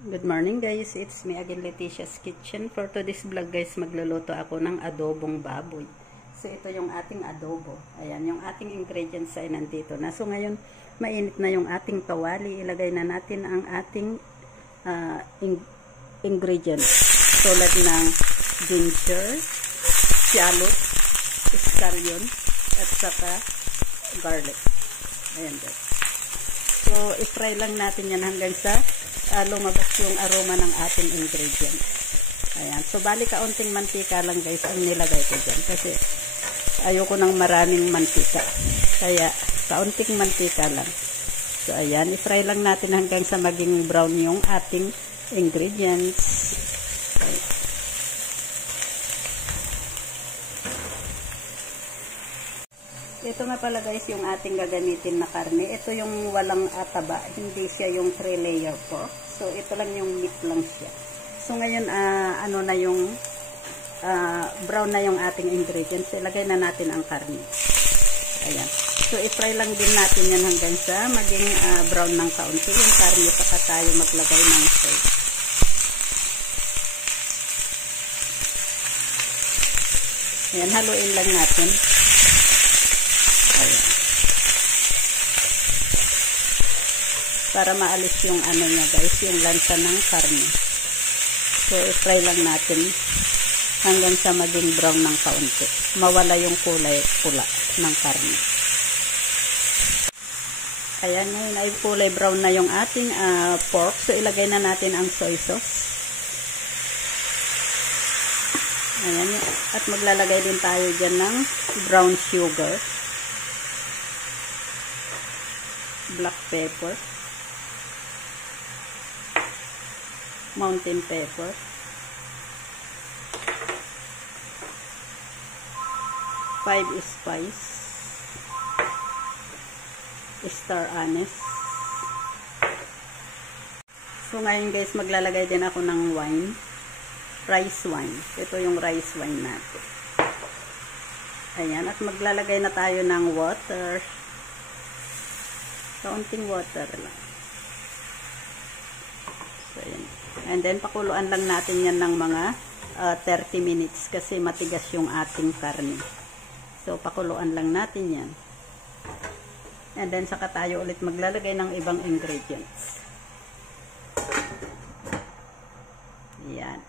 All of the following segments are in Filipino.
Good morning guys, it's me again, Leticia's Kitchen. For today's vlog guys, magluluto ako ng adobong baboy. So ito yung ating adobo. Ayan, yung ating ingredients ay nandito na. So ngayon, mainit na yung ating kawali. Ilagay na natin ang ating ingredients. Tulad ng ginger, shallot, scallion, at saka garlic. Ayan guys. So, i-fry lang natin yan hanggang sa lumabas yung aroma ng ating ingredients. Ayan. So, bali kaunting mantika lang guys ang nilagay ko dyan. Kasi, ayoko ng maraming mantika. Kaya, kaunting mantika lang. So, ayan. I-fry lang natin hanggang sa maging brown yung ating ingredients. Ito nga pala guys yung ating gagamitin na karne. Ito yung walang ataba. Hindi siya yung 3 layer pork. So, ito lang yung meat lang siya. So, ngayon, ano na yung brown na yung ating ingredients. Ilagay na natin ang karne. Ayan. So, i-fry lang din natin yan hanggang sa maging brown ng kaunti. Yung karne, saka tayo maglagay ng sauce. Ayan, haluin lang natin. Ayan. Para maalis yung ano niya guys, yung lansa ng karne. So, i-fry lang natin hanggang sa maging brown ng kaunti. Mawala yung kulay pula ng karne. Ayan, ngayon ay kulay brown na yung ating pork. So, ilagay na natin ang soy sauce. Ayan, at maglalagay din tayo dyan ng brown sugar, black pepper, mountain pepper, five spice, star anise. So ngayon guys, maglalagay din ako ng wine, rice wine. Ito yung rice wine natin. Ayan, at maglalagay na tayo ng water. Kaunting water lang. So, ayan. And then, pakuluan lang natin yan ng mga 30 minutes kasi matigas yung ating karne. So, pakuluan lang natin yan. And then, saka tayo ulit maglalagay ng ibang ingredients. Ayan.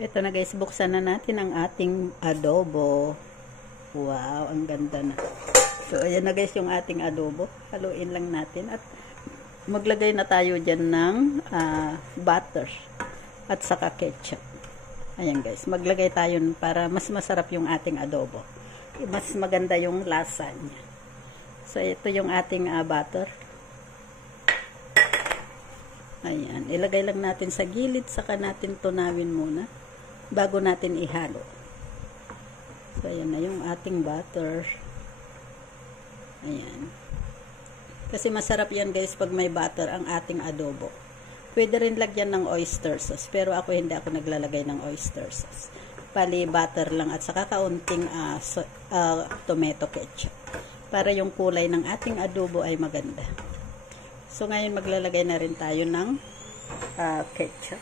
Ito na guys, buksan na natin ang ating adobo. Wow, ang ganda na. So, ayan na guys yung ating adobo. Haluin lang natin. At maglagay na tayo dyan ng butter. At saka ketchup. Ayan guys. Maglagay tayo para mas masarap yung ating adobo. Mas maganda yung lasa niya. So, ito yung ating butter. Ayan. Ilagay lang natin sa gilid. Saka natin tunawin muna. Bago natin ihalo. So, ayan na yung ating butter. Ayan. Kasi masarap yan guys pag may butter ang ating adobo. Pwede rin lagyan ng oyster sauce. Pero ako hindi ako naglalagay ng oyster sauce. Pali butter lang at saka kaunting tomato ketchup. Para yung kulay ng ating adobo ay maganda. So ngayon maglalagay na rin tayo ng ketchup.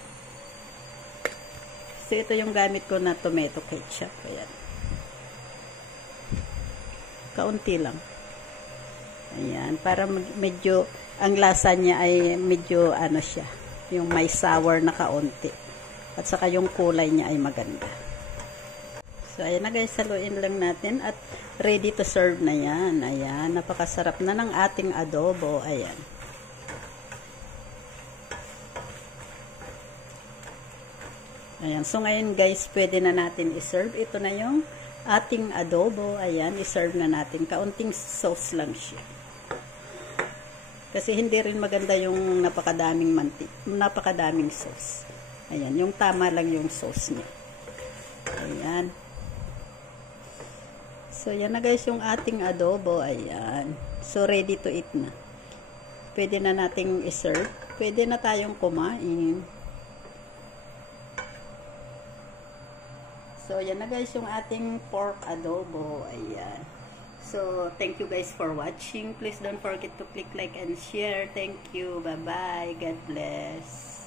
So ito yung gamit ko na tomato ketchup. Ayan. Kaunti lang. Ayan, para medyo, ang lasa niya ay medyo, ano siya, yung may sour na kaunti. At saka yung kulay niya ay maganda. So, ayan na guys, haluin lang natin at ready to serve na yan. Ayan, napakasarap na ng ating adobo. Ayan. Ayan, so ngayon guys, pwede na natin iserve. Ito na yung ating adobo. Ayan, iserve na natin. Kaunting sauce lang siya. Kasi hindi rin maganda yung napakadaming sauce. Ayan, yung tama lang yung sauce niya. Ayan. So, yan na guys yung ating adobo. Ayan. So, ready to eat na. Pwede na nating iserve. Pwede na tayong kumain. So, yan na guys yung ating pork adobo. Ayan. So, thank you guys for watching. Please don't forget to click like and share. Thank you. Bye-bye. God bless.